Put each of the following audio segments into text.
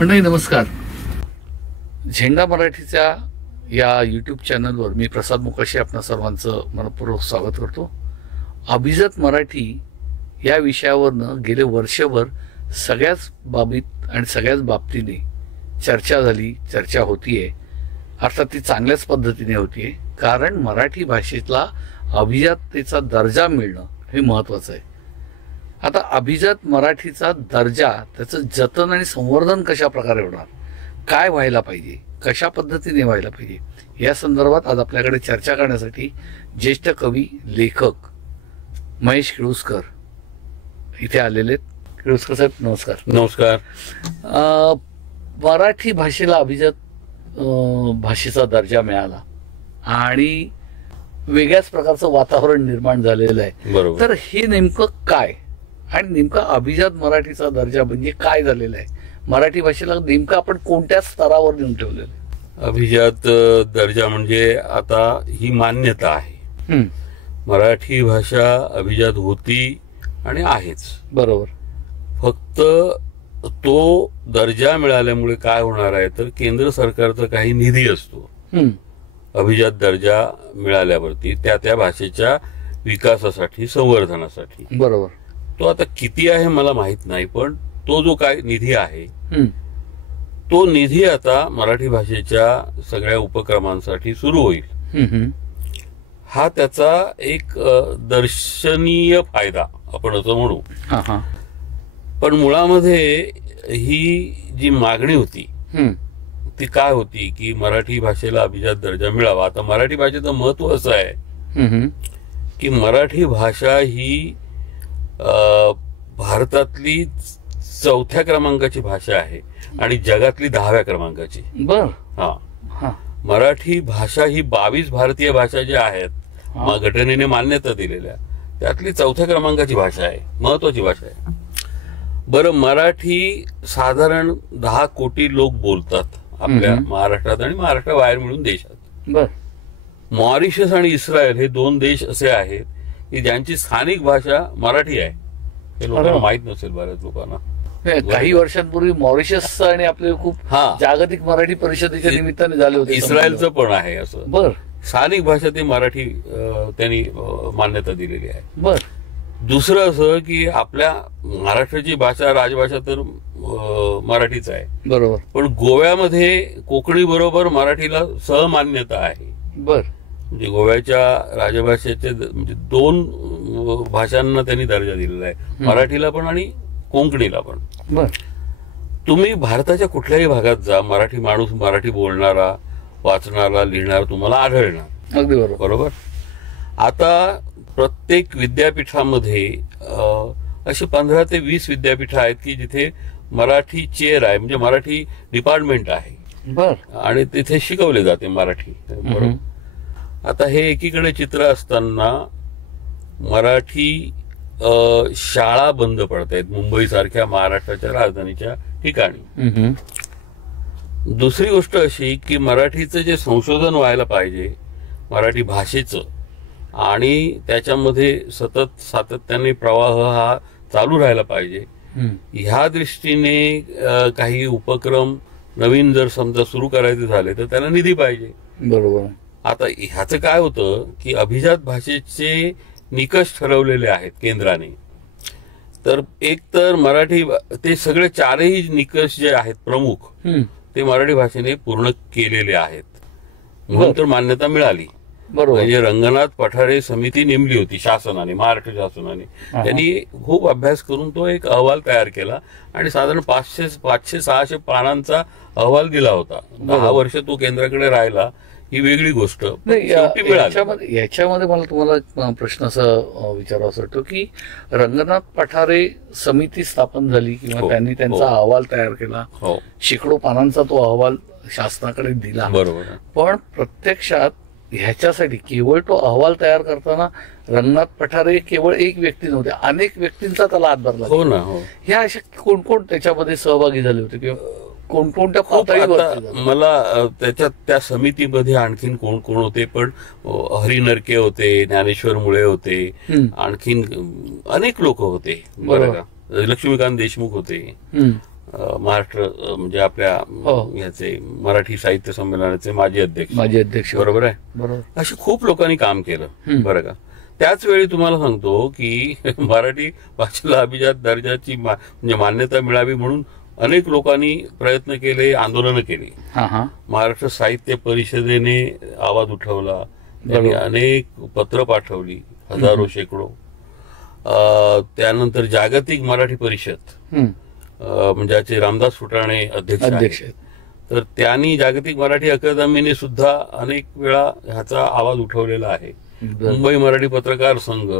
मंडळी नमस्कार. झेंडा मराठीच्या या यूट्यूब चॅनलवर मी प्रसाद मुकाशी आपणा सर्वांचं मनपूर्वक स्वागत करतो. अभिजात मराठी या विषयावरनं गेले वर्षभर सगळ्याच बाबीत आणि सगळ्याच बाबतीने चर्चा झाली, चर्चा होतीये. अर्थात ती चांगल्याच पद्धतीने होतीये, कारण मराठी भाषेतला अभिजाततेचा दर्जा मिळणं हे महत्त्वाचं आहे. आता अभिजात मराठीचा दर्जा, त्याचं जतन आणि संवर्धन कशा प्रकारे होणार, काय व्हायला पाहिजे, कशा पद्धतीने व्हायला पाहिजे, या संदर्भात आज आपल्याकडे चर्चा करण्यासाठी ज्येष्ठ कवी लेखक महेश किळुस्कर इथे आलेले आहेत. किळुस्कर साहेब नमस्कार. नमस्कार. मराठी भाषेला अभिजात भाषेचा दर्जा मिळाला आणि वेगळ्याच प्रकारचं वातावरण निर्माण झालेलं आहे. बरोबर. तर हे नेमकं काय आणि नेमका अभिजात मराठीचा दर्जा म्हणजे काय झालेला आहे? मराठी भाषेला नेमकं आपण कोणत्या स्तरावर नेऊन ठेवलेलं आहे? अभिजात दर्जा म्हणजे आता ही मान्यता आहे. मराठी भाषा अभिजात होती आणि आहेच. बरोबर. फक्त तो दर्जा मिळाल्यामुळे काय होणार आहे, तर केंद्र सरकारचा काही निधी असतो अभिजात दर्जा मिळाल्यावरती त्या भाषेच्या विकासासाठी, संवर्धनासाठी. बरोबर. तो आता किती आहे मला माहित नाही, पण तो जो काय निधी आहे तो निधी आता मराठी भाषेच्या सगळ्या उपक्रमांसाठी सुरू होईल. हा त्याचा एक दर्शनीय फायदा आपण असं म्हणू. पण मुळामध्ये ही जी मागणी होती ती काय होती की मराठी भाषेला अभिजात दर्जा मिळावा. आता मराठी भाषेचं महत्व असं आहे की मराठी भाषा ही भारतातली 4थ्या क्रमांकाची भाषा आहे आणि जगातली 10व्या क्रमांकाची. बर. मराठी भाषा ही 22 भारतीय भाषा ज्या आहेत घटनेने मान्यता दिलेल्या, त्यातली 4थ्या क्रमांकाची भाषा आहे, महत्वाची भाषा आहे. बरं, मराठी साधारण 10 कोटी लोक बोलतात आपल्या महाराष्ट्रात आणि महाराष्ट्राबाहेर मिळून देशात. बर. मॉरिशस आणि इस्रायल हे 2 देश असे आहेत की ज्यांची स्थानिक भाषा मराठी आहे. हे लोकांना माहित नसेल बऱ्याच लोकांना. काही वर्षांपूर्वी मॉरिशस आणि आपले खूप जागतिक मराठी परिषदेच्या निमित्ताने झाले होते. इस्रायलचं पण आहे असं. बर. स्थानिक भाषा ती मराठी त्यांनी मान्यता दिलेली आहे. बर. दुसरं असं की आपल्या महाराष्ट्राची भाषा, राजभाषा तर मराठीच आहे. बरोबर. पण गोव्यामध्ये कोकणी बरोबर मराठीला सहमान्यता आहे. बर. म्हणजे गोव्याच्या राजभाषेचे म्हणजे 2 भाषांना त्यांनी दर्जा दिलेला आहे, मराठीला पण आणि कोकणीला पण. बर. तुम्ही भारताच्या कुठल्याही भागात जा, मराठी माणूस, मराठी बोलणारा, वाचणारा, लिहिणारा तुम्हाला आढळणार. अगदी बरोबर. बरोबर. आता प्रत्येक विद्यापीठामध्ये अशी 15 ते 20 विद्यापीठं आहेत की जिथे मराठी चेअर आहे, म्हणजे मराठी डिपार्टमेंट आहे. बर. आणि तिथे शिकवले जाते मराठी. बरोबर. आता हे एकीकडे चित्र असताना मराठी शाळा बंद पडत आहेत मुंबई सारख्या महाराष्ट्राच्या राजधानीच्या ठिकाणी. दुसरी गोष्ट अशी की मराठीचं जे संशोधन व्हायला पाहिजे मराठी भाषेचं, आणि त्याच्यामध्ये सतत सातत्याने प्रवाह हा चालू राहायला पाहिजे, ह्या दृष्टीने काही उपक्रम नवीन जर समजा सुरू करायचे झाले तर त्याला निधी पाहिजे. बरोबर. आता ह्याचं काय होतं की अभिजात भाषेचे निकष ठरवलेले आहेत केंद्राने. तर एक तर मराठी, ते सगळे 4ही निकष जे आहेत प्रमुख ते मराठी भाषेने पूर्ण केलेले आहेत, म्हणून तर मान्यता मिळाली. बरोबर. म्हणजे रंगनाथ पठारे समिती नेमली होती शासनाने, महाराष्ट्र शासनाने. त्यांनी खूप अभ्यास करून तो एक अहवाल तयार केला आणि साधारण 500-600 पानांचा अहवाल दिला होता. 10 वर्ष तो केंद्राकडे राहिला, ही वेगळी गोष्ट. याच्यामध्ये मला तुम्हाला प्रश्न असा विचारावा वाटतो की रंगनाथ पठारे समिती स्थापन झाली किंवा त्यांनी त्यांचा अहवाल तयार केला, शेकडो पानांचा तो अहवाल शासनाकडे दिला. बरोबर. पण प्रत्यक्षात ह्याच्यासाठी केवळ तो अहवाल तयार करताना रंगनाथ पठारे केवळ एक व्यक्ती नव्हते, अनेक व्यक्तींचा त्याला हातभार लागला. हो ना. ह्या अशा कोण कोण त्याच्यामध्ये सहभागी झाले होते किंवा कोणकोणत्या पातळीवर? मला त्याच्यात त्या समितीमध्ये आणखीन कोण कोण होते, पण हरी नरके होते, ज्ञानेश्वर मुळे होते, आणखीन अनेक लोक होते. बरं का, लक्ष्मीकांत देशमुख होते. महाराष्ट्र म्हणजे आपल्या याचे मराठी साहित्य संमेलनाचे माजी अध्यक्ष बरोबर आहे. बरोबर. अशी खूप लोकांनी काम केलं बरं का. त्याच वेळी तुम्हाला सांगतो की मराठी भाषेला अभिजात दर्जाची म्हणजे मान्यता मिळावी म्हणून अनेक लोकांनी प्रयत्न केले, आंदोलनं केली. महाराष्ट्र साहित्य परिषदेने आवाज उठवला, त्यांनी अनेक पत्र पाठवली, हजारो शेकडो. त्यानंतर जागतिक मराठी परिषद म्हणजे ज्याचे रामदास फुटाणे अध्यक्ष आहेत, तर त्यांनी जागतिक मराठी अकादमीने सुद्धा अनेक वेळा ह्याचा आवाज उठवलेला आहे. मुंबई मराठी पत्रकार संघ,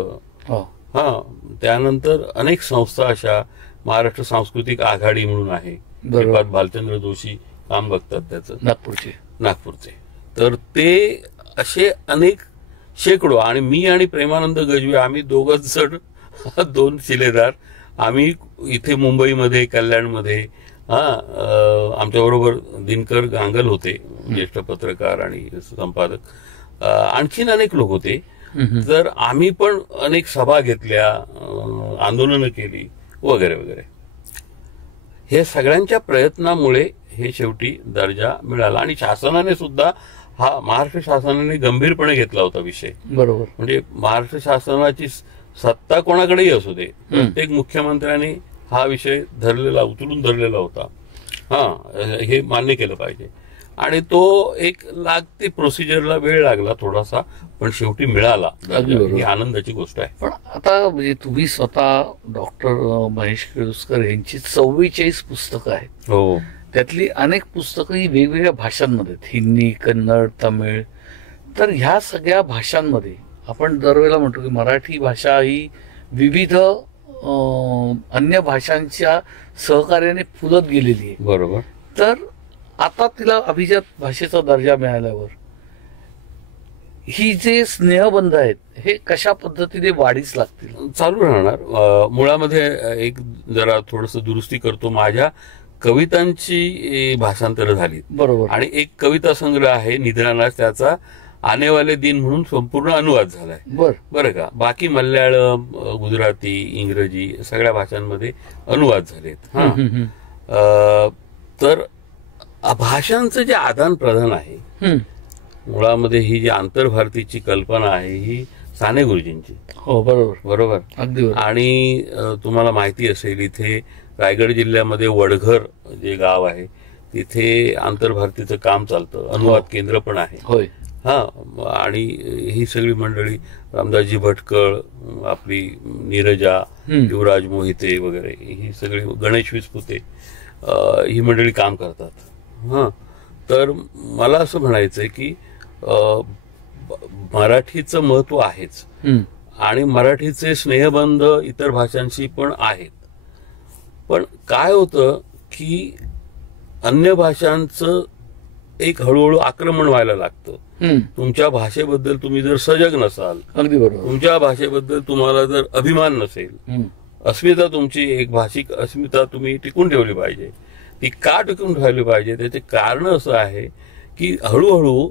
त्यानंतर अनेक संस्था अशा, महाराष्ट्र सांस्कृतिक आघाडी म्हणून आहे, श्रीपाद भालचंद्र जोशी काम बघतात त्याचं, नागपूरचे. तर ते असे अनेक शेकडो, आणि मी आणि प्रेमानंद गजवी आम्ही दोघच जण, दोन शिलेदार, आम्ही इथे मुंबईमध्ये, कल्याणमध्ये, आमच्याबरोबर दिनकर गांगल होते, ज्येष्ठ पत्रकार आणि संपादक, आणखीन अनेक लोक होते. तर आम्ही पण अनेक सभा घेतल्या, आंदोलनं केली वगैरे वगैरे. हे सगळ्यांच्या प्रयत्नामुळे हे शेवटी दर्जा मिळाला. आणि शासनाने सुद्धा हा, महाराष्ट्र शासनाने गंभीरपणे घेतला होता विषय. बरोबर. म्हणजे महाराष्ट्र शासनाची सत्ता कोणाकडेही असू दे, प्रत्येक मुख्यमंत्र्यांनी हा विषय उचलून धरलेला होता. हे मान्य केलं पाहिजे. आणि तो एक लागते प्रोसिजरला वेळ लागला थोडासा, पण शेवटी मिळाला. ही आनंदाची गोष्ट आहे. पण आता म्हणजे तुम्ही स्वतः डॉक्टर महेश केळुस्कर यांची 44 पुस्तकं आहेत. हो. त्यातली अनेक पुस्तकं ही वेगवेगळ्या भाषांमध्ये, हिंदी, कन्नड, तमिळ. तर ह्या सगळ्या भाषांमध्ये आपण दरवेळेला म्हणतो की मराठी भाषा ही विविध अन्य भाषांच्या सहकार्याने फुलत गेलेली आहे. बरोबर. तर आता तिला अभिजात भाषेचा दर्जा मिळाल्यावर ही जे स्नेहबंध आहेत हे कशा पद्धतीने वाढीस लागतील? चालू राहणार. मुळामध्ये एक जरा थोडस दुरुस्ती करतो, माझ्या कवितांची भाषांतर झाली. बरोबर. आणि एक कविता संग्रह आहे निधनानाश, त्याचा आने वाले दिन म्हणून संपूर्ण अनुवाद झालाय. बरं का. बाकी मल्याळम, गुजराती, इंग्रजी सगळ्या भाषांमध्ये अनुवाद झालेत. तर भाषांचं जे आदान प्रदान आहे, मुळामध्ये ही जी आंतरभारतीची कल्पना आहे ही साने गुरुजींची. हो, बरोबर बरोबर, अगदी. आणि तुम्हाला माहिती असेल, इथे रायगड जिल्ह्यामध्ये वडघर जे गाव आहे तिथे आंतरभारतीचं काम चालतं, अनुवाद केंद्र पण आहे. होय. आणि ही सगळी मंडळी, रामदासजी भटकळ, आपली नीरजा, युवराज मोहिते वगैरे, ही सगळी, गणेश विस्पुते, ही मंडळी काम करतात. तर मला असं म्हणायचंय की मराठीचं महत्व आहेच, आणि मराठीचे स्नेहबंध इतर भाषांशी पण आहेत. पण काय होतं की अन्य भाषांचं एक हळूहळू आक्रमण व्हायला लागतं. तुमच्या भाषेबद्दल तुम्ही जर सजग नसाल, अगदी बरोबर, तुमच्या भाषेबद्दल तुम्हाला जर अभिमान नसेल, अस्मिता, तुमची एक भाषिक अस्मिता तुम्ही टिकून ठेवली पाहिजे. ती का टिकून ठेवली पाहिजे? त्याचे कारण असं आहे की हळूहळू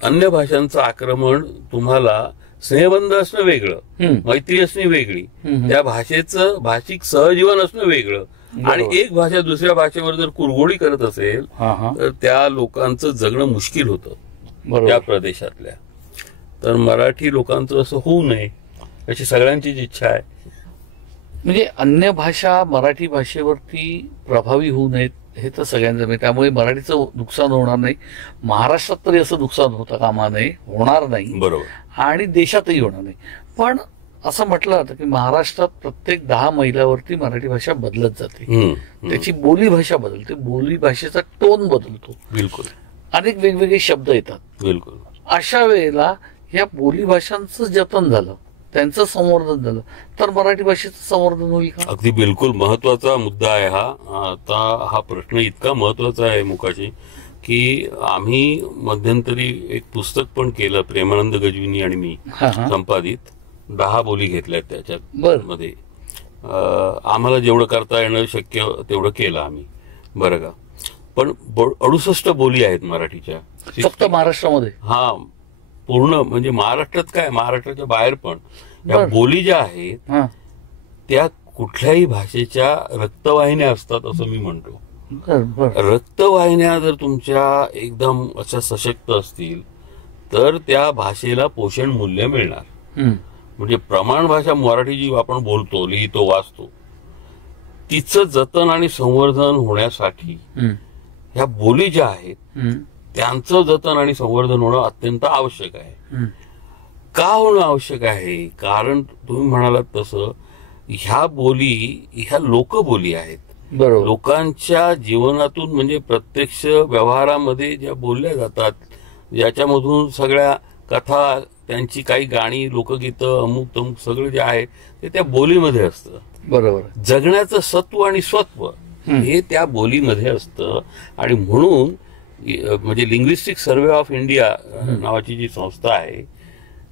अन्य भाषांचं आक्रमण तुम्हाला, स्नेहबंध असणं वेगळं, मैत्री असणे वेगळी, त्या भाषेचं भाषिक सहजीवन असणं वेगळं, आणि एक भाषा दुसऱ्या भाषेवर जर कुरघोडी करत असेल तर त्या लोकांचं जगणं मुश्किल होतं त्या प्रदेशातल्या. तर मराठी लोकांचं असं होऊ नये अशी सगळ्यांचीच इच्छा आहे. म्हणजे अन्य भाषा मराठी भाषेवरती प्रभावी होऊ नयेत हे तर सगळ्यांचं. त्यामुळे मराठीचं नुकसान होणार नाही, महाराष्ट्रात तरी असं नुकसान होता कामा नये, होणार नाही. बरोबर. आणि देशातही होणार नाही. पण असं म्हटलं जातं की महाराष्ट्रात प्रत्येक 10 मैलावरती मराठी भाषा बदलत जाते, त्याची बोली भाषा बदलते, बोली भाषेचा टोन बदलतो. बिलकुल. अनेक वेगवेगळे शब्द येतात. बिलकुल. अशा वेळेला या बोली भाषांचं जतन झालं, त्यांचं संवर्धन झालं, तर मराठी भाषेचं संवर्धन होईल का? अगदी बिलकुल महत्वाचा मुद्दा आहे हा. आता हा प्रश्न इतका महत्वाचा आहे मुकाशी, की आम्ही मध्यंतरी एक पुस्तक पण केलं, प्रेमानंद गजवीनी आणि मी संपादित, 10 बोली घेतल्यात त्याच्यात मध्ये. आम्हाला जेवढं करता येणं शक्य तेवढं केलं आम्ही, बरं का. पण 68 बोली आहेत मराठीच्या फक्त महाराष्ट्रामध्ये. पूर्ण म्हणजे महाराष्ट्रात काय, महाराष्ट्राच्या बाहेर पण या बोली ज्या आहेत त्या कुठल्याही भाषेच्या रक्तवाहिन्या असतात असं मी म्हणतो. बर बर. रक्तवाहिन्या जर तुमच्या एकदम अशा सशक्त असतील तर त्या भाषेला पोषण मूल्य मिळणार. म्हणजे प्रमाण भाषा मराठी जी आपण बोलतो, लिहितो, वाचतो, तिचं जतन आणि संवर्धन होण्यासाठी ह्या बोली ज्या आहेत त्यांचं जतन आणि संवर्धन होणं अत्यंत आवश्यक आहे. का होणं आवश्यक आहे? कारण तुम्ही म्हणालात तसं ह्या बोली ह्या लोकबोली आहेत. बरोबर. लोकांच्या जीवनातून म्हणजे प्रत्यक्ष व्यवहारामध्ये ज्या बोलल्या जातात, ज्याच्यामधून सगळ्या कथा, त्यांची काही गाणी, लोकगीतं, अमुक तमुक सगळं जे आहे ते त्या बोलीमध्ये असतं. बरोबर. जगण्याचं सत्व आणि स्वत्व हे त्या बोलीमध्ये असतं. आणि म्हणून म्हणजे लिंग्विस्टिक सर्व्हे ऑफ इंडिया नावाची जी संस्था आहे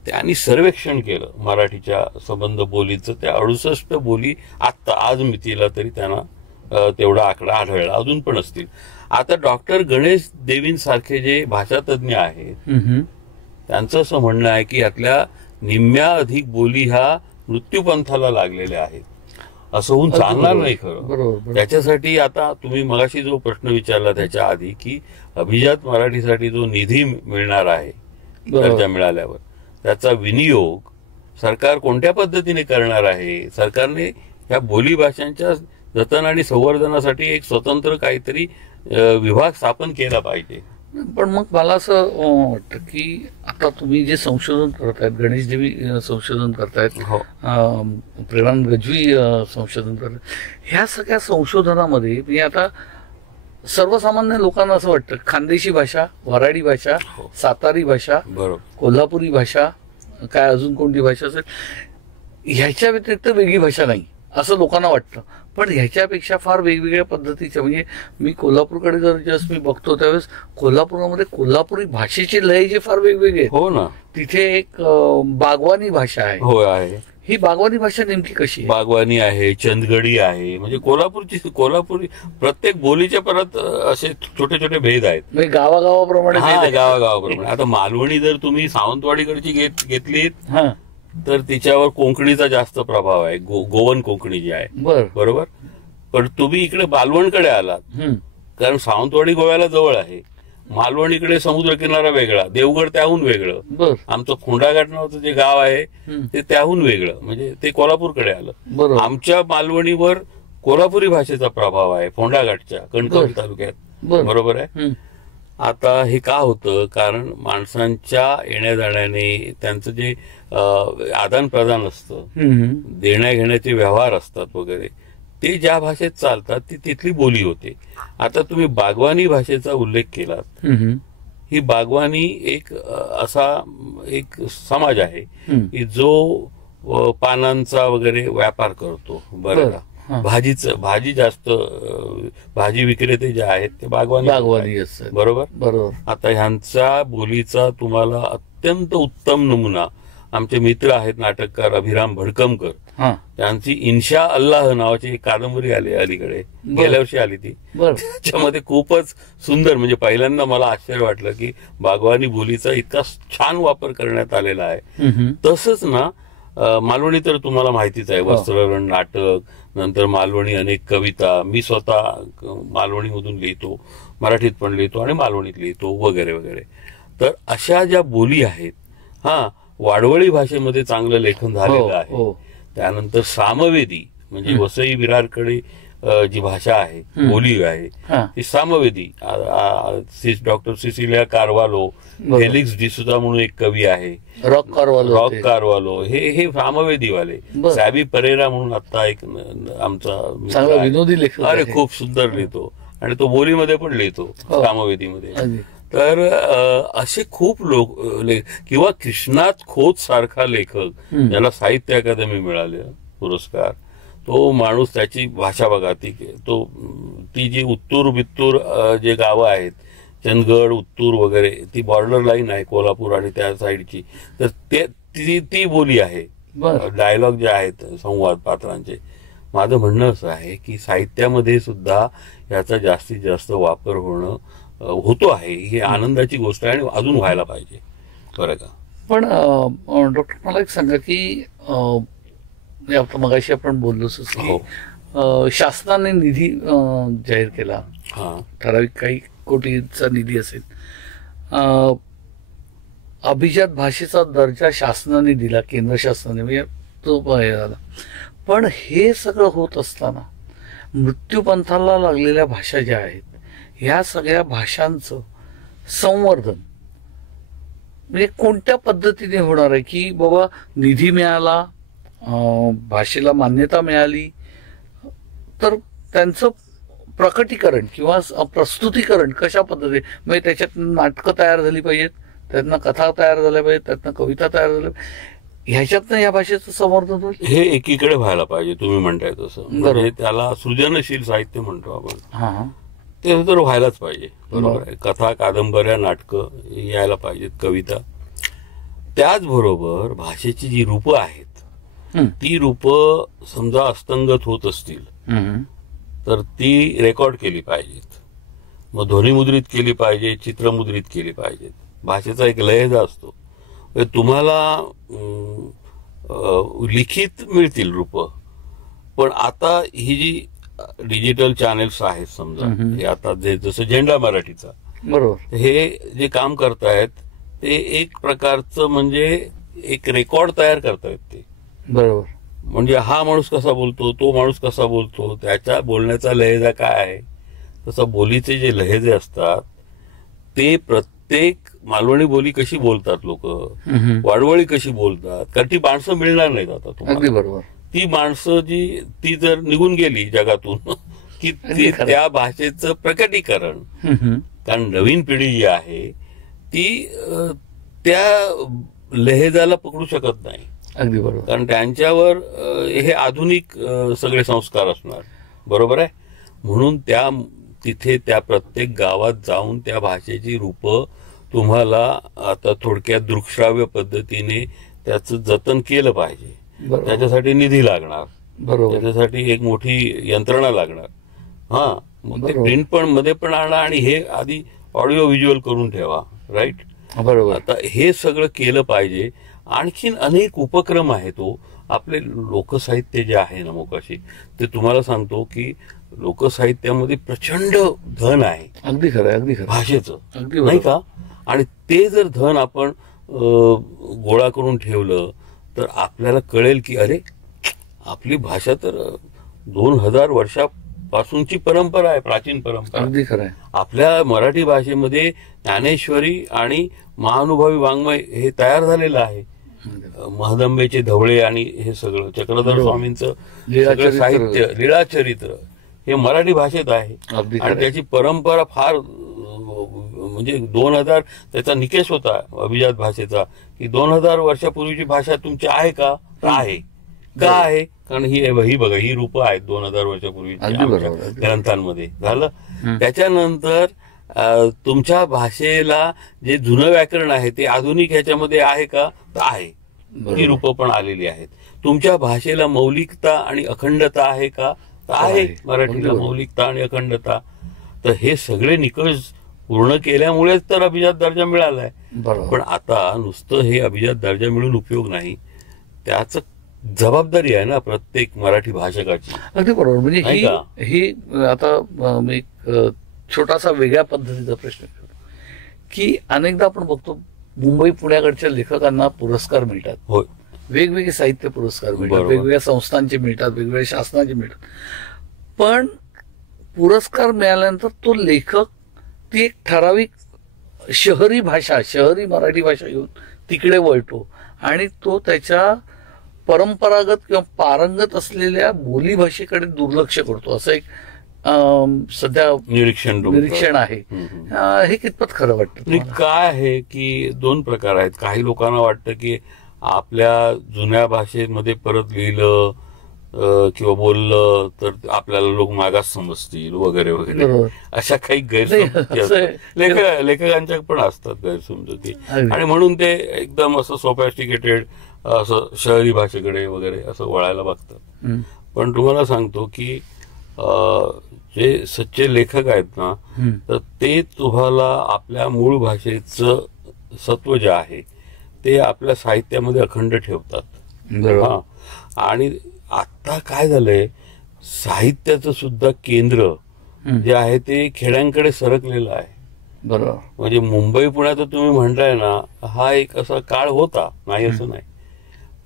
त्यांनी सर्वेक्षण केलं मराठीच्या संबंध बोलीचं. त्या 68 बोली आत्ता आज मितीला तरी त्यांना तेवढा आकडा आढळला, अजून पण असतील. आता डॉक्टर गणेश देवींसारखे जे भाषातज्ञ आहेत त्यांचं असं म्हणणं आहे की यातल्या निम्म्या अधिक बोली ह्या मृत्यूपंथाला लागलेल्या आहेत. असं होऊन चालणार नाही खरं. त्याच्यासाठी आता तुम्ही मगाशी जो प्रश्न विचारला त्याच्या आधी की अभिजात मराठीसाठी जो निधी मिळणार आहे दर्जा मिळाल्यावर त्याचा विनियोग सरकार कोणत्या पद्धतीने करणार आहे? सरकारने ह्या बोली भाषांच्या जतन आणि संवर्धनासाठी एक स्वतंत्र काहीतरी विभाग स्थापन केला पाहिजे. पण मग मला असं वाटतं की आता तुम्ही जे संशोधन करतायत, गणेश देवी संशोधन करतायत, प्रेमानंद गज्वी संशोधन करतायत, ह्या सगळ्या संशोधनामध्ये म्हणजे आता सर्वसामान्य लोकांना असं वाटतं खानदेशी भाषा, वऱ्हाडी भाषा, सातारी भाषा, कोल्हापुरी भाषा, काय अजून कोणती भाषा असेल, ह्याच्या व्यतिरिक्त वेगळी भाषा नाही असं लोकांना वाटतं. पण ह्याच्यापेक्षा फार वेगवेगळ्या पद्धतीच्या म्हणजे मी कोल्हापूरकडे जर जस्ट मी बघतो त्यावेळेस कोल्हापूरमध्ये कोल्हापुरी भाषेची लय जे फार वेगवेगळे. हो ना. तिथे एक बागवानी भाषा आहे. हो आहे. ही बागवानी भाषा नेमकी कशी आहे? बागवानी आहे, चंदगडी आहे, म्हणजे कोल्हापुरी प्रत्येक बोलीच्या परत असे छोटे छोटे भेद आहेत. म्हणजे गावागावाप्रमाणे. गावागावाप्रमाणे. आता मालवणी जर तुम्ही सावंतवाडीकडची घेतलीत तर तिच्यावर कोकणीचा जास्त प्रभाव आहे, गोवन कोकणी जी आहे. बरोबर. पण तुम्ही इकडे मालवणकडे आलात कारण सावंतवाडी गोव्याला जवळ आहे, मालवणीकडे समुद्रकिनारा वेगळा, देवगड त्याहून वेगळं, आमचं खोंडाघाट नावाचं जे गाव आहे ते त्याहून वेगळं, म्हणजे ते कोल्हापूरकडे आलं. आमच्या मालवणीवर कोल्हापुरी भाषेचा प्रभाव आहे फोंडाघाटच्या कणकवली तालुक्यात. बरोबर आहे. आता हे का होतं? कारण माणसांच्या येण्या जाण्याने त्यांचं जे आदान प्रदान असतं, देण्या घेण्याचे व्यवहार असतात वगैरे, ते ज्या भाषेत चालतात ती तिथली बोली होते. आता तुम्ही बागवानी भाषेचा उल्लेख केलात. ही बागवानी एक असा एक समाज आहे की जो पानांचा वगैरे व्यापार करतो. बरं का. भाजी जास्त भाजी विक्रेते जे आहेत ते बागवानी असतात. बरोबर. आता ह्यांचा बोलीचा तुम्हाला अत्यंत उत्तम नमुना आमचे मित्र आहेत नाटककार अभिराम भडकमकर, त्यांची इन्शा अल्लाह नावाची एक कादंबरी आली अलीकडे, गेल्या वर्षी आली ती. त्याच्यामध्ये खूपच सुंदर, म्हणजे पहिल्यांदा मला आश्चर्य वाटलं की बागवानी बोलीचा इतका छान वापर करण्यात आलेला आहे. तसंच ना मालवणी तर तुम्हाला माहितीच आहे, वस्त्ररण नाटक, नंतर मालवणी अनेक कविता. मी स्वतः मालवणीमधून लिहितो, मराठीत पण लिहितो आणि मालवणीत लिहितो वगैरे वगैरे. तर अशा ज्या बोली आहेत, वाडवळी भाषेमध्ये चांगलं लेखन झालेलं आहे. त्यानंतर सामवेदी म्हणजे वसई विरारकडे जी भाषा आहे, बोली आहे, ती सामवेदी. डॉक्टर सिसिलिया कारवालो, फेलिक्स डिसुजा म्हणून एक कवी आहे, रॉक कारवालो, हे सामवेदीवाले. सॅबी परेरा म्हणून आता एक आमचा विनोदी लेखक, अरे खूप सुंदर लिहितो आणि तो बोलीमध्ये पण लिहितो, सामवेदीमध्ये. तर असे खूप लोक, किंवा कृष्णात खोत सारखा लेखक ज्याला साहित्य अकादमी मिळाले पुरस्कार, तो माणूस, त्याची भाषा बघा, ती जी उत्तूर बित्तूर जे गावं आहेत, चंदगड, उत्तूर वगैरे, ती बॉर्डर लाईन आहे कोल्हापूर आणि त्या साईडची, तर ती बोली आहे. डायलॉग जे आहेत, संवाद पात्रांचे. माझं म्हणणं असं आहे की साहित्यामध्ये सुद्धा याचा जास्तीत जास्त वापर होतो आहे. ही आनंदाची गोष्ट आहे आणि अजून व्हायला पाहिजे. बरं का. पण डॉक्टर मला एक सांगा की म्हणजे आपण मगाशी आपण बोललोच हो. की शासनाने निधी जाहीर केला, हा. ठराविक काही कोटीचा निधी असेल. अभिजात भाषेचा दर्जा शासनाने दिला, केंद्र शासनाने, म्हणजे तो हे झाला. पण हे सगळं होत असताना मृत्यूपंथाला लागलेल्या भाषा ज्या आहेत, ह्या सगळ्या भाषांचं संवर्धन म्हणजे कोणत्या पद्धतीने होणार आहे? की बाबा निधी मिळाला, भाषेला मान्यता मिळाली, तर त्यांचं प्रकटीकरण किंवा प्रस्तुतीकरण कशा पद्धतीने, म्हणजे त्याच्यात नाटकं तयार झाली पाहिजेत, त्यातनं कथा तयार झाल्या पाहिजेत, त्यातनं कविता तयार झाल्या पाहिजेत, ह्याच्यातनं या भाषेचं संवर्धन होईल. हे एकीकडे व्हायला पाहिजे, तुम्ही म्हणताय तसं. म्हणजे त्याला सृजनशील साहित्य म्हणतो आपण, हा, ते तर व्हायलाच पाहिजे. बरोबर आहे. कथा, कादंबऱ्या, नाटकं यायला पाहिजेत, कविता. त्याचबरोबर भाषेची जी रूपं आहेत, ती रूपं समजा अस्तंगत होत असतील तर ती रेकॉर्ड केली पाहिजेत. मग ध्वनिमुद्रित केली पाहिजे, चित्रमुद्रित केली पाहिजेत. भाषेचा एक लहेजा असतो. तुम्हाला लिखित मिळतील रूपं, पण आता ही जी डिजिटल चॅनेल्स आहेत समजा, हे आता जसं झेंडा मराठीचा, बरोबर, हे जे काम करतायत ते एक प्रकारचं म्हणजे एक रेकॉर्ड तयार करतायत ते. बरोबर. म्हणजे हा माणूस कसा बोलतो, तो माणूस कसा बोलतो, त्याच्या बोलण्याचा लहेजा काय आहे, तसं बोलीचे जे लहेजे असतात ते प्रत्येक मालवणी बोली कशी बोलतात लोक, वाडवळी कशी बोलतात, कारण ती माणसं मिळणार नाहीत आता तुम्हाला. बरोबर. ती माणसं जी ती जर निघून गेली जगातून की त्या भाषेचं प्रकटीकरण, कारण नवीन पिढी जी आहे ती त्या लहेजाला पकडू शकत नाही. अगदी बरोबर. कारण त्यांच्यावर हे आधुनिक सगळे संस्कार असणार. बरोबर आहे. म्हणून तिथे त्या प्रत्येक गावात जाऊन त्या भाषेची रूपं तुम्हाला आता थोडक्यात दृकश्राव्य पद्धतीने त्याचं जतन केलं पाहिजे. त्याच्यासाठी निधी लागणार, बरोबर, त्याच्यासाठी एक मोठी यंत्रणा लागणार. हा, मग ते प्रिंट पण मध्ये पण आणा आणि हे आधी ऑडिओ व्हिज्युअल करून ठेवा. राईट. बरोबर. आता हे सगळं केलं पाहिजे. आणखीन अनेक उपक्रम आहेत. आपले लोकसाहित्य जे आहे ना मोकाशी, ते तुम्हाला सांगतो की लोकसाहित्यामध्ये प्रचंड धन आहे. अगदी खरं, अगदी खरं, भाषेचं, नाही का? आणि ते जर धन आपण गोळा करून ठेवलं तर आपल्याला कळेल की अरे आपली भाषा तर 2000 वर्षापासूनची परंपरा आहे, प्राचीन परंपरा. अगदी खरं आहे. आपल्या मराठी भाषेमध्ये ज्ञानेश्वरी आणि महानुभावी वाङ्मय हे तयार झालेलं आहे. महदंबेचे धवळे आणि हे सगळं चक्रधर स्वामींचं सगळं साहित्य, लीळाचरित्र हे मराठी भाषेत आहे. आणि त्याची परंपरा फार म्हणजे 2000 त्याचा निकेश होता अभिजात भाषेचा की 2000 वर्षापूर्वीची भाषा तुमची आहे का? आहे. का आहे? कारण ही बघा ही रूपं आहेत 2000 वर्षापूर्वीची ग्रंथांमध्ये. झालं. त्याच्यानंतर तुमच्या भाषेला जे जुनं व्याकरण आहे ते आधुनिक ह्याच्यामध्ये आहे का? तर आहे. ही रूपं पण आलेली आहेत. तुमच्या भाषेला मौलिकता आणि अखंडता आहे का? तर आहे. मराठीला मौलिकता आणि अखंडता. तर हे सगळे निकष पूर्ण केल्यामुळेच तर अभिजात दर्जा मिळालाय. पण आता नुसतं हे अभिजात दर्जा मिळून उपयोग नाही, त्याच जबाबदारी आहे ना प्रत्येक मराठी भाषकाची. अगदी बरोबर. म्हणजे ही आता एक छोटासा वेगळ्या पद्धतीचा प्रश्न करतो की अनेकदा आपण बघतो मुंबई पुण्याकडच्या लेखकांना पुरस्कार मिळतात. होय. वेगवेगळे साहित्य पुरस्कार मिळतात, वेगवेगळ्या संस्थांचे मिळतात, वेगवेगळ्या शासनाचे मिळतात. पण पुरस्कार मिळाल्यानंतर तो लेखक ती एक ठराविक शहरी भाषा, शहरी मराठी भाषा घेऊन तिकडे वळतो आणि तो त्याच्या परंपरागत किंवा पारंगत असलेल्या बोलीभाषेकडे दुर्लक्ष करतो, असं एक सध्या निरीक्षण आहे. हे कितपत खरं वाटतं? काय आहे की 2 प्रकार आहेत. काही लोकांना वाटतं की आपल्या जुन्या भाषेमध्ये परत लिहिलं किंवा बोललं तर आपल्याला लोक मागास समजतील वगैरे वगैरे, अशा काही गैरसमजुती लेखकांच्या पण असतात गैरसमजुती. आणि म्हणून ते एकदम असं सोफिस्टिकेटेड असं शहरी भाषेकडे वगैरे असं वळायला बघतात. पण तुम्हाला सांगतो की जे सच्चे लेखक आहेत ना, तर ते तुम्हाला आपल्या मूळ भाषेचं सत्व जे आहे ते आपल्या साहित्यामध्ये अखंड ठेवतात. आणि आता काय झालंय, साहित्याचं सुद्धा केंद्र जे आहे ते खेड्यांकडे सरकलेलं आहे. बरोबर. म्हणजे मुंबई पुण्यात तुम्ही म्हणताय ना, हा एक असा काळ होता, नाही असं नाही.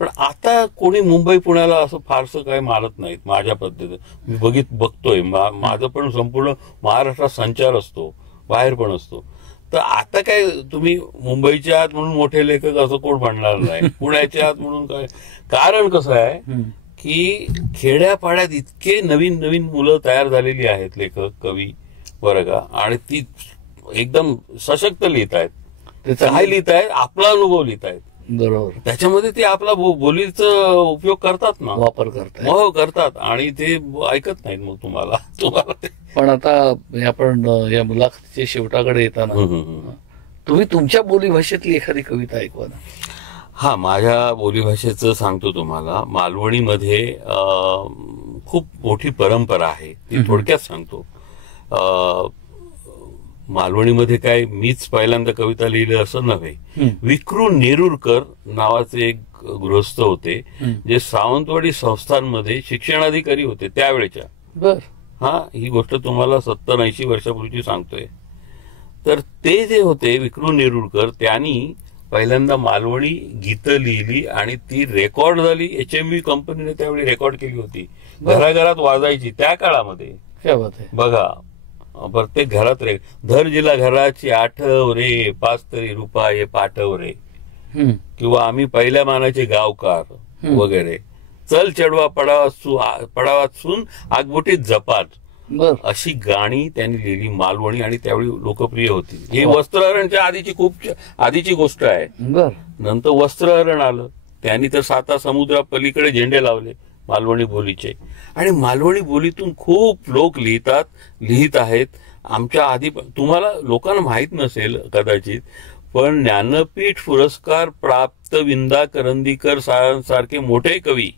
पण आता कोणी मुंबई पुण्याला असं फारसं काही मारत नाहीत माझ्या पद्धतीनं. मी बघतोय माझं पण संपूर्ण महाराष्ट्रात संचार असतो, बाहेर पण असतो. तर आता काय तुम्ही मुंबईचे आहात म्हणून मोठे लेखक असं कोण म्हणणार नाही, पुण्याचे आहात म्हणून काय. कारण कसं आहे की खेड्यापाड्यात इतके नवीन नवीन मुलं तयार झालेली आहेत, लेखक, कवी, बरं का, आणि ती एकदम सशक्त लिहित आहेत. काय लिहित आहेत, आपला अनुभव लिहित आहेत. बरोबर. त्याच्यामध्ये ते आपला बोलीचा उपयोग करतात ना, वापर करतात. हो करतात, आणि ते ऐकत नाहीत मग तुम्हाला ते. पण आता आपण या मुलाखतीच्या शेवटाकडे येताना तुम्ही तुमच्या बोलीभाषेतली एखादी कविता ऐकवा ना. हा, माझ्या बोलीभाषेचं सांगतो तुम्हाला. मालवणीमध्ये खूप मोठी परंपरा आहे, ती थोडक्यात सांगतो. मालवणीमध्ये काय मीच पहिल्यांदा कविता लिहिली असं नव्हे. विक्रू नेरुरकर नावाचे एक गृहस्थ होते, जे सावंतवाडी संस्थांमध्ये शिक्षणाधिकारी होते त्यावेळेच्या. बर. हा, ही गोष्ट तुम्हाला 70-80 वर्षापूर्वीची सांगतोय. तर ते जे होते विक्रू नेरुरकर, त्यांनी पहिल्यांदा मालवणी गीतं लिहिली आणि ती रेकॉर्ड झाली. HMV कंपनीने त्यावेळी रेकॉर्ड केली होती, घराघरात वाजायची त्या काळामध्ये. काय बात आहे. बघा, प्रत्येक घरात धर जिला घराची आठव रे, 5 तरी रुपये पाठव रे, किंवा आम्ही पहिल्या मानाचे गावकार वगैरे, चल चढवा पडावात सून आगबोटीत जपात, अशी गाणी त्यांनी लिहिली मालवणी, आणि त्यावेळी लोकप्रिय होती. ही वस्त्रहरणच्या आधीची गोष्ट आहे. नंतर वस्त्रहरण आलं, त्यांनी तर 7 समुद्रा पलीकडे झेंडे लावले मालवणी बोलीचे. आणि मालवणी बोलीतून खूप लोक लिहित आहेत. आमच्या आधी तुम्हाला लोकांना माहित नसेल कदाचित, पण ज्ञानपीठ पुरस्कार प्राप्त विंदा करंदीकर सारखे मोठे कवी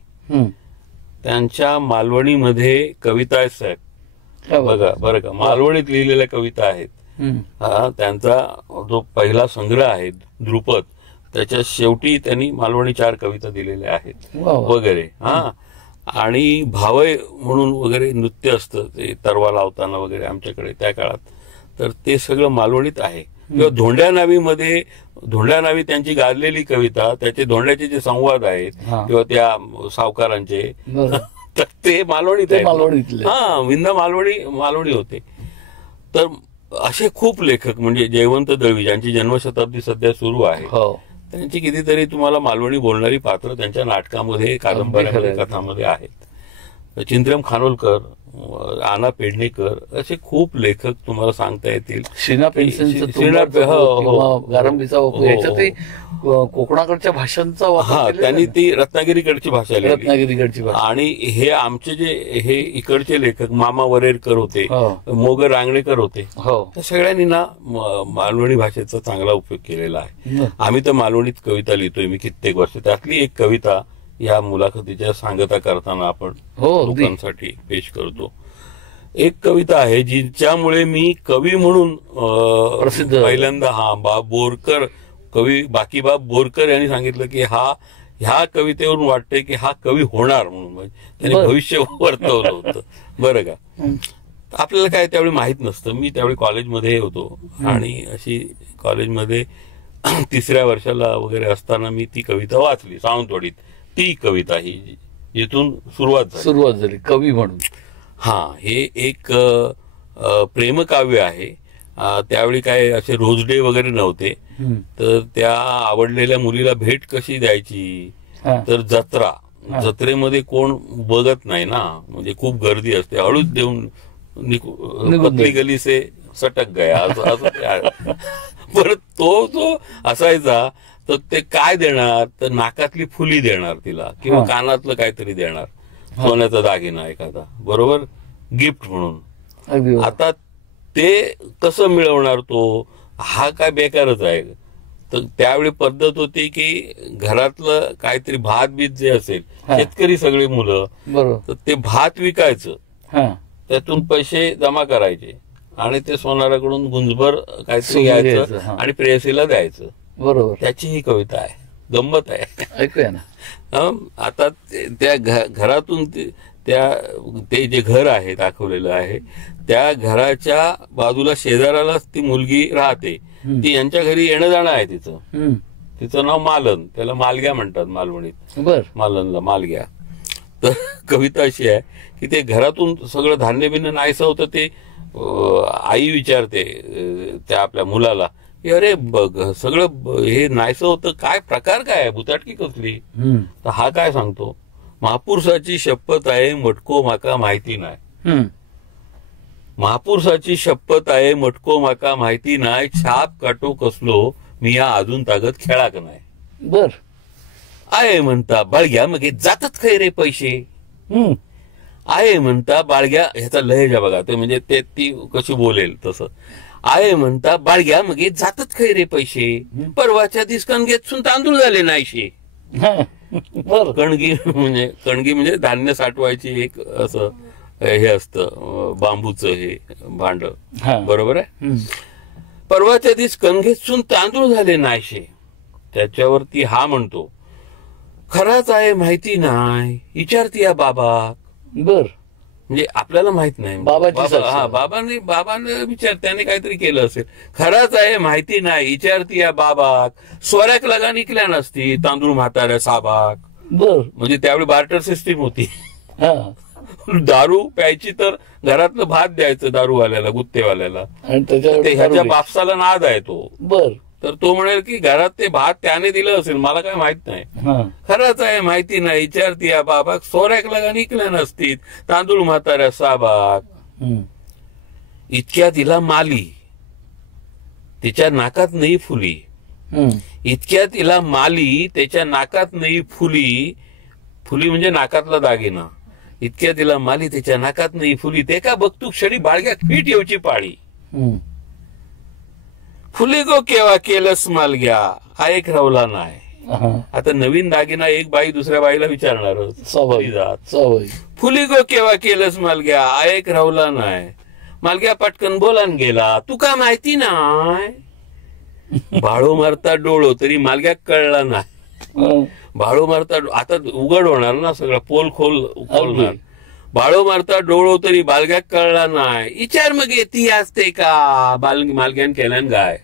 त्यांच्या मालवणीमध्ये कविता आहेत साहेब. बघा बरं का, मालवणीत लिहिलेल्या कविता आहेत. त्यांचा जो पहिला संग्रह आहे द्रुपद, त्याच्या शेवटी त्यांनी मालवणी 4 कविता दिलेल्या आहेत वगैरे. आणि भावय म्हणून वगैरे नृत्य असतं, ते तरवा लावताना वगैरे आमच्याकडे त्या काळात, तर ते सगळं मालवणीत आहे. किंवा धोंड्या नावी त्यांची गाजलेली कविता, त्याचे धोंड्याचे जे संवाद आहेत किंवा त्या सावकारांचे, तर ते मालवणीत आहेत. हा, विंदा मालवणी होते. तर असे खूप लेखक, म्हणजे जयवंत दळवी ज्यांची जन्मशताब्दी सध्या सुरू आहे, त्यांची कितीतरी तुम्हाला मालवणी बोलणारी पात्र त्यांच्या नाटकामध्ये, कादंबऱ्यामध्ये, कथामध्ये आहेत. चिंत्रम खानोलकर, आना पेडणेकर, असे खूप लेखक तुम्हाला सांगता येतील. कोकणाकडच्या भाषांचा त्यांनी ती रत्नागिरीकडची भाषा रत्नागिरीकडची. आणि हे आमचे हे इकडचे लेखक मामा वरेरकर होते, मोगर रांगणेकर होते, त्या सगळ्यांनी ना मालवणी भाषेचा चांगला उपयोग केलेला आहे. आम्ही तर मालवणीत कविता लिहितोय मी कित्येक वर्ष. त्यातली एक कविता या मुलाखतीच्या सांगता करताना आपण लोकांसाठी पेश करतो. एक कविता आहे जिच्यामुळे मी कवी म्हणून प्रसिद्ध पहिल्यांदा बोरकर कवी बाकीबाब बोरकर यांनी सांगितलं की ह्या कवितेवरून वाटतंय की हा कवी होणार म्हणून. त्यांनी भविष्य वर्तवलं होतं. बरं का. आपल्याला काय त्यावेळी माहित नसतं. मी त्यावेळी कॉलेजमध्ये होतो आणि अशी कॉलेजमध्ये 3ऱ्या वर्षाला वगैरे असताना मी ती कविता वाचली सावंतवाडीत. ती कविता ही जिथून सुरुवात झाली कवी म्हणून. हे एक प्रेमकाव्य आहे. त्यावेळी काय असे रोज डे वगैरे नव्हते. तर त्या आवडलेल्या मुलीला भेट कशी द्यायची, तर जत्रेमध्ये कोण बघत नाही ना, म्हणजे खूप गर्दी असते. हळूच देऊन पतली गली से सटक गया परत तो जो असायचा, तर ते काय देणार, तर नाकातली फुली देणार तिला, किंवा कानातलं काहीतरी देणार, सोन्याचा दागिना एखादा, बरोबर, गिफ्ट म्हणून. आता ते कसं मिळवणार तो, हा काय बेकारच आहे. तर त्यावेळी पद्धत होती की घरातलं काहीतरी भात बीत जे असेल, शेतकरी सगळी मुलं, तर ते भात विकायचं, त्यातून पैसे जमा करायचे आणि ते सोनाराकडून गुंजभर काहीतरी घ्यायचं आणि प्रेयसीला द्यायचं. बरोबर. त्याची ही कविता आहे. गंमत आहे. ऐकूया ना. आता त्या घरातून ते जे घर आहे दाखवलेलं आहे त्या घराच्या बाजूला शेजारालाच ती मुलगी राहते. ती यांच्या घरी येणं जाणं आहे तिचं. तिचं नाव मालन, त्याला मालग्या म्हणतात मालवणीत. बर. मालनला मालग्या. तर कविता अशी आहे की ते घरातून सगळं धान्य बिन्य नाहीसं होतं. ते आई विचारते त्या आपल्या मुलाला की अरे बघ सगळं हे नाहीसं होतं, काय प्रकार काय आहे, भुताटकी कसली. तर हा काय सांगतो, महापुरुषाची शपथ आहे मटको माका माहिती नाही. महापुरुषाची शपथ आहे मटको माका माहिती नाही, छाप काटो कसलो मी या अजून तागत खेळाक नाही. बर. आहे म्हणता बाळग्या मग जातात काय रे पैसे. आहे म्हणता बाळग्या, ह्याचा लहेजा बघा ते, म्हणजे ते ती कशी बोलेल तसं. आहे म्हणता बाळग्या मग जातात काय रे पैसे, परवाच्या दिस कणगेतून तांदूळ झाले नाहीशे. कणगी म्हणजे धान्य साठवायची एक असं हे असतं बांबूचं हे भांड, बरोबर आहे. परवाच्या दिस कणगेतून तांदूळ झाले नाहीशे. त्याच्यावरती हा म्हणतो खराच आहे माहिती नाही, विचारती या बाबा. बर. म्हणजे आपल्याला माहित नाही, बाबाने विचार, त्याने काहीतरी केलं असेल. खराच आहे माहिती नाही, विचारती या बाबाक. स्वऱ्याक लगा निकल्या नसती तांदूळ म्हाताऱ्या साबाक. बर. म्हणजे त्यावेळी बार्टर सिस्टीम होती. दारू प्यायची तर घरातलं भात द्यायचं दारूवाल्याला, गुत्तेवाल्याला, आणि ह्याच्या बापसाला नाद आहे तो. बर. तर तो म्हणेल की घरात ते भात त्याने दिलं असेल, मला काय माहित नाही. खरंच आहे माहिती नाही, विचारती या बाबाक. सोऱ्याक लगा निकल्या नसतील तांदूळ म्हाताऱ्या साबाक. इतक्या तिला माली तिच्या नाकात नाही फुली. इतक्या तिला माली त्याच्या नाकात नाही फुली. फुली म्हणजे नाकातला दागिना. इतक्या तिला माली त्याच्या नाकात नाही फुली, ते का बघतू क्षणी बाळग्या फीट येऊची पाळी. फुली गो केव्हा केलंस मालग्या, हा एक रवला नाही. आता नवीन दागिना एक बाई दुसऱ्या बाईला विचारणार, फुली गो केव्हा केलंस मालग्या, हा एक रवला नाही. मालग्या पटकन बोलान गेला, तू का माहिती नाही. भाळो मारता डोळो तरी मालग्या कळला नाही. भाळो मारता आता उघड होणार ना सगळं, पोल खोलणार. भाळो मारता डोळो तरी बालग्याक कळला नाही, विचार मग ती असते का. मालग्यान केल्यान गाय.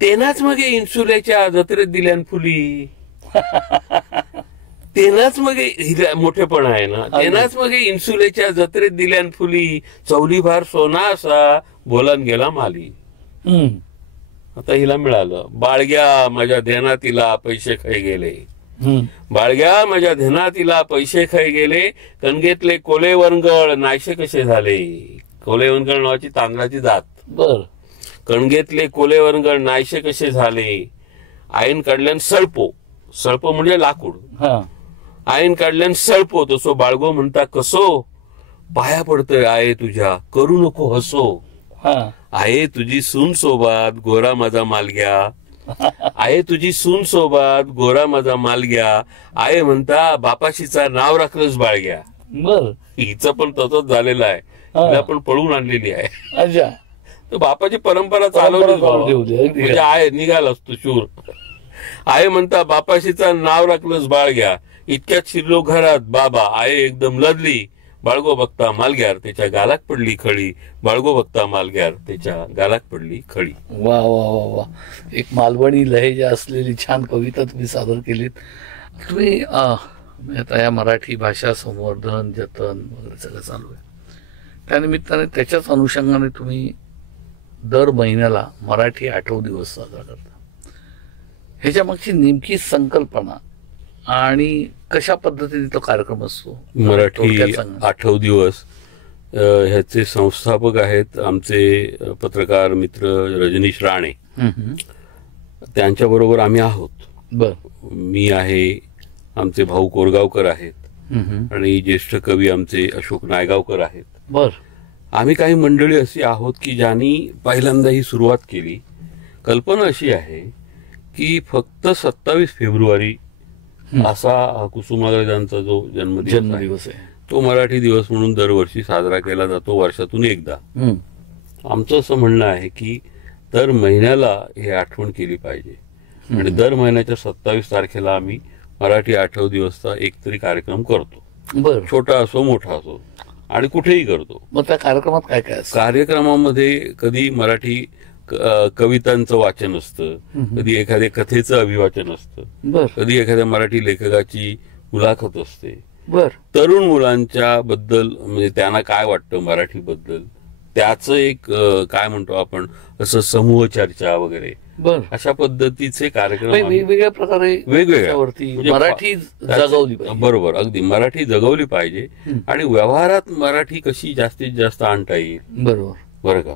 तेनाच मग इन्सुल्याच्या जत्रेत दिल्यान फुली. तेनाच मग मोठेपण आहे ना. तेनाच मग इन्सुल्याच्या जत्रेत दिल्यान फुली, चौली भार सोना असा बोलान गेला माली. आता हिला मिळालं, बाळग्या माझ्या ध्यानातीला पैसे खाई गेले. बाळग्या माझ्या ध्यानातीला पैसे खाई गेले. कणगेतले कोले वनगळ नाहीसे कसे झाले. कोले वनगळ नावाची तांदळाची जात. बर. कणगेतले कोले वनगळ नाहीसे कसे झाले. आईन काढल्यान सळपो. सळपो म्हणजे लाकूड. आईन काढल्यान सळपो तसो बाळगो म्हणता कसो. पाया पडतोय आहे तुझ्या करू नको हसो. आहे तुझी सून सोबत गोरा माझा मालग्या. आहे तुझी सून सोबत गोरा माझा मालग्या. आहे म्हणता बापाशीचा नाव राखलंच बाळग्या. बर. हिचं पण तसंच झालेलं आहे, तिला पण पळून आणलेली आहे. तर बापाची परंपरा चालवली म्हणजे आहे निघालाच तू शूर. आहे म्हणता बापाशीचा नाव राखलंच बाळग्या. इतक्यात शिरलो घरात बाबा. आहे एकदम लदली. बाळगो बघता मालग्यार त्याच्या गालात पडली खळी. बाळगो बघता मालग्यार त्याच्या गालात पडली खळी. वा वा वा वा. एक मालवणी लहेजा असलेली छान कविता तुम्ही सादर केलीत. तुम्ही आता या मराठी भाषा संवर्धन जतन वगैरे सगळं चालू आहे, त्यानिमित्ताने त्याच्याच अनुषंगाने तुम्ही दर महिन्याला मराठी आठव दिवस साजरा करता. ह्याच्या मागची नेमकी संकल्पना आणि कशा पद्धतीने तो कार्यक्रम असतो. मराठी आठव दिवस ह्याचे संस्थापक आहेत आमचे पत्रकार मित्र रजनीश राणे. त्यांच्याबरोबर आम्ही आहोत. बर. मी आहे, आमचे भाऊ कोरगावकर आहेत, आणि ज्येष्ठ कवी आमचे अशोक नायगावकर आहेत. बर. आम्ही काही मंडळी अशी आहोत की ज्यांनी पहिल्यांदा ही सुरुवात केली. कल्पना अशी आहे की फक्त 27 फेब्रुवारी असा कुसुमाग्रजांचा जो जन्मदिवस आहे तो मराठी दिवस म्हणून दरवर्षी साजरा केला जातो, वर्षातून एकदा. आमचं असं म्हणणं आहे की दर महिन्याला हे आठवण केली पाहिजे. आणि दर महिन्याच्या 27 तारखेला आम्ही मराठी आठव दिवसचा एक तरी कार्यक्रम करतो. बर. छोटा असो मोठा असो आणि कुठेही करतो. मग त्या कार्यक्रमात काय काय असतं? कार्यक्रमामध्ये कधी मराठी कवितांचं वाचन असतं, कधी एखाद्या कथेचं अभिवाचन असतं, बर. कधी एखाद्या मराठी लेखकाची मुलाखत असते. बर. तरुण मुलांच्या बद्दल म्हणजे त्यांना काय वाटतं मराठीबद्दल त्याचं एक काय म्हणतो आपण असं समूह चर्चा वगैरे बर. अशा पद्धतीचे कार्यक्रम आम्ही वेगवेगळ्या प्रकारे वेगवेगळ्या त्याच्यावरती म्हणजे मराठी जगवली पाहिजे. बरोबर, अगदी मराठी जगवली पाहिजे आणि व्यवहारात मराठी कशी जास्तीत जास्त आणता येईल. बरोबर. बरं का.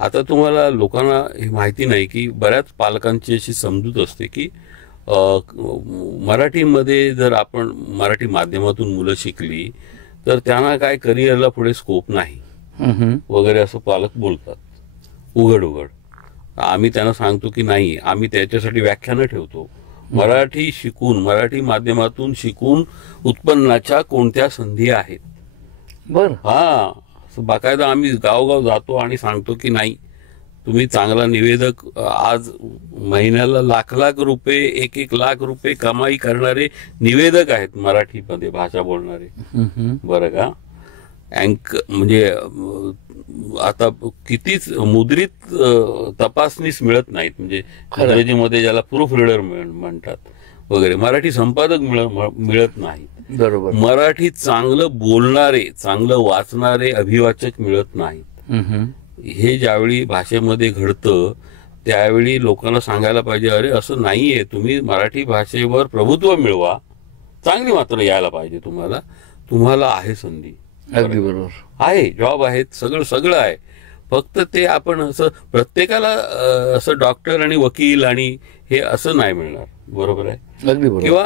आता तुम्हाला लोकांना हे माहिती नाही की बऱ्याच पालकांची अशी समजूत असते की मराठीमध्ये जर आपण मराठी माध्यमातून मुलं शिकली तर त्यांना काय करिअरला पुढे स्कोप नाही वगैरे असं पालक बोलतात उघड उघड. आम्ही त्यांना सांगतो की नाही, आम्ही त्याच्यासाठी व्याख्यानं ठेवतो. मराठी शिकून मराठी माध्यमातून शिकून उत्पन्नाच्या कोणत्या संधी आहेत. बर. हा, बाकायदा आम्ही गावगाव जातो आणि सांगतो की नाही, तुम्ही चांगला निवेदक, आज महिन्याला लाख लाख रुपये 1-1 लाख रुपये कमाई करणारे निवेदक आहेत मराठीमध्ये भाषा बोलणारे. बरं का. म्हणजे आता कितीच मुद्रित तपासनीस मिळत नाहीत, म्हणजे इंग्रजीमध्ये ज्याला प्रूफ रीडर म्हणतात वगैरे, मराठी संपादक मिळत नाहीत. बरोबर. मराठी चांगलं बोलणारे, चांगलं वाचणारे अभिवाचक मिळत नाहीत. हे ज्यावेळी भाषेमध्ये घडतं त्यावेळी लोकांना सांगायला पाहिजे, अरे असं नाहीये, तुम्ही मराठी भाषेवर प्रभुत्व मिळवा, चांगली मात्र यायला पाहिजे तुम्हाला आहे संधी. अगदी बरोबर आहे, जॉब आहेत, सगळं आहे. फक्त ते आपण असं प्रत्येकाला असं डॉक्टर आणि वकील आणि हे असं नाही मिळणार. बरोबर आहे. अगदी बरोबर. किंवा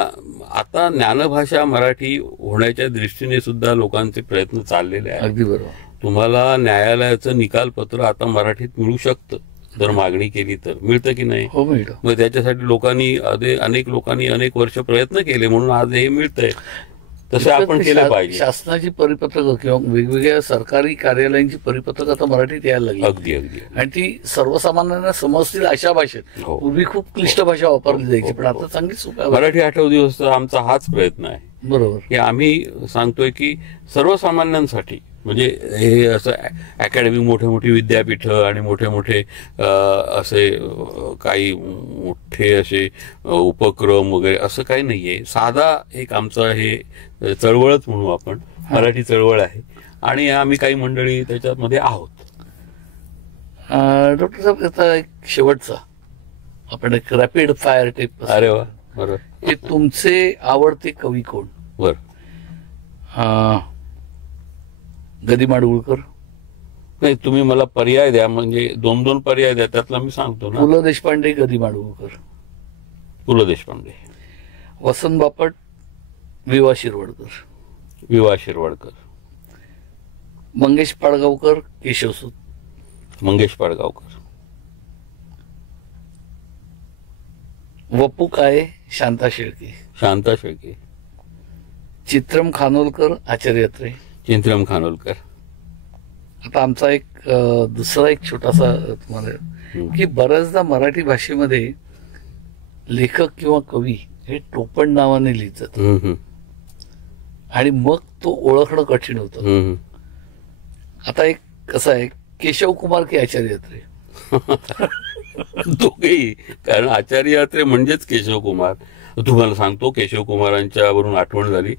आता ज्ञानभाषा मराठी होण्याच्या दृष्टीने सुद्धा लोकांचे प्रयत्न चाललेले आहेत. अगदी बरोबर. तुम्हाला न्यायालयाचं निकालपत्र आता मराठीत मिळू शकतं जर मागणी केली तर. मिळतं की नाही? हो, मिळतं. मग त्याच्यासाठी अनेक लोकांनी अनेक वर्ष प्रयत्न केले म्हणून आज हे मिळतंय. तसं आपण केलं पाहिजे. शासनाची परिपत्रकं किंवा वेगवेगळ्या सरकारी कार्यालयांची परिपत्रकं आता मराठीत यायला लागली. अगदी अगदी. आणि ती सर्वसामान्यांना समजतील अशा भाषेत. पूर्वी खूप क्लिष्ट भाषा वापरली जायची, पण आता चांगली सोप्या. मराठी आठव दिवसचा आमचा हाच प्रयत्न आहे. बरोबर. की आम्ही सांगतोय की सर्वसामान्यांसाठी, म्हणजे हे असं अकॅडमी, मोठे विद्यापीठं आणि मोठे असे काही मोठे असे उपक्रम वगैरे असं काही नाहीये. साधा एक आमचा हे चळवळच म्हणू आपण, मराठी चळवळ आहे आणि आम्ही काही मंडळी त्याच्यामध्ये आहोत. डॉक्टर साहेब, आता एक शेवटचा आपण एक रॅपिड फायर टेप. अरे वा. बरोबर. की तुमचे आवडते कवी कोण? बर. गदी माडगुळकर? नाही, तुम्ही मला पर्याय द्या, म्हणजे 2 पर्याय द्या, त्यातला मी सांगतो ना. पु ल देशपांडे, गदी माडगुळकर? पु ल देशपांडे. वसंत बापट, विवा शिरवडकर? विवा शिरवडकर. मंगेश पाडगावकर, केशवसूत? मंगेश पाडगावकर. वपू काळे, शांता शेळके? शांता शेळके. चित्रम खानोलकर, आचार्य अत्रे? चित्रम खानोलकर. आता आमचा एक दुसरा एक छोटासा तुम्हाला, की बऱ्याचदा मराठी भाषेमध्ये लेखक किंवा कवी हे टोपण नावाने लिहित जातात आणि मग तो ओळखणं कठीण होतं. आता एक कसं आहे, केशव कुमार की आचार्य अत्रे? दोघेही, कारण आचार्य अत्रे म्हणजेच केशव कुमार. तुम्हाला सांगतो, केशव कुमारांच्या वरून आठवण झाली,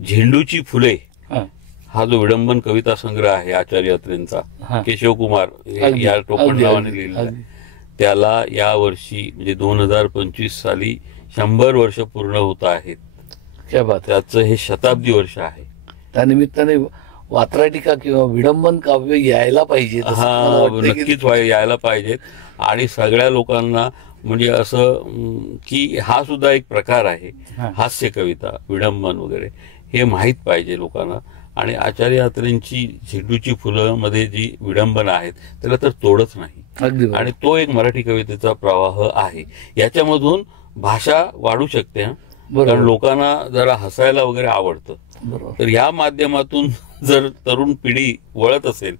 झेंडूची फुले हा जो विडंबन कविता संग्रह आहे आचार्य अत्रेंचा, केशव कुमार या टोपण नावाने लिहिलेला, त्याला या वर्षी म्हणजे 2025 साली 100 वर्ष पूर्ण होत आहेत. त्याचं हे शताब्दी वर्ष आहे. त्यानिमित्ताने वात्राटिका किंवा विडंबन काव्य यायला पाहिजे. हा, नक्कीच यायला पाहिजेत. आणि सगळ्या लोकांना म्हणजे असं की हा सुद्धा एक प्रकार आहे, हास्य कविता, विडंबन वगैरे, हे माहीत पाहिजे लोकांना. आणि आचार्य अत्रेंची झेंडूची फुलं मध्ये जी विडंबन आहेत त्याला तर तोडच नाही. आणि तो एक मराठी कवितेचा प्रवाह आहे. याच्यामधून भाषा वाढू शकते, कारण लोकांना जरा हसायला वगैरे आवडतं. तर या माध्यमातून जर तरुण पिढी वळत असेल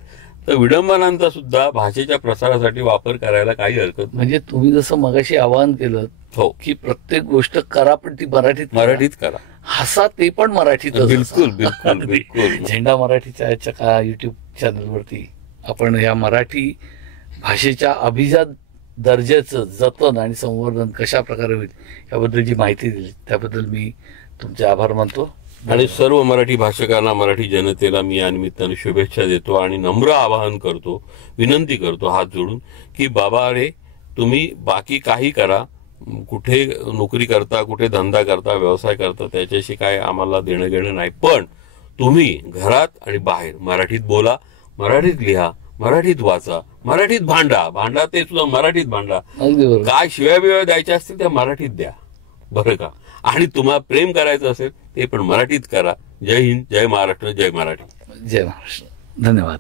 तर विडंबनांचा सुद्धा भाषेच्या प्रसारासाठी वापर करायला काही हरकत नाही. म्हणजे तुम्ही जसं मगाशी आवाहन केलं हो, की प्रत्येक गोष्ट करा पण ती मराठीत करा. हसा ते पण मराठीतच बिलकुल हसा. बिलकुल बिलकुल. झेंडा मराठीच्या याच्या युट्यूब चॅनलवरती आपण या मराठी भाषेच्या अभिजात दर्जाचं जतन आणि संवर्धन कशा प्रकारे होईल याबद्दल जी माहिती दिली त्याबद्दल मी तुमचे आभार मानतो. आणि सर्व मराठी भाषकांना, मराठी जनतेला मी या निमित्ताने शुभेच्छा देतो आणि नम्र आवाहन करतो, विनंती करतो हात जोडून की बाबा रे, तुम्ही बाकी काही करा, कुठे नोकरी करता, कुठे धंदा करता, व्यवसाय करता, त्याच्याशी काय आम्हाला देणं घेणं नाही, पण तुम्ही घरात आणि बाहेर मराठीत बोला, मराठीत लिहा, मराठीत वाचा, मराठीत भांडा ते सुद्धा मराठीत भांडा. अगदी बरोबर. काय शिव्या बिव्या द्यायच्या असतील त्या मराठीत द्या, बरं का. आणि तुम्हाला प्रेम करायचं असेल ते पण मराठीत करा. जय हिंद, जय महाराष्ट्र, जय मराठी. जय महाराष्ट्र. धन्यवाद.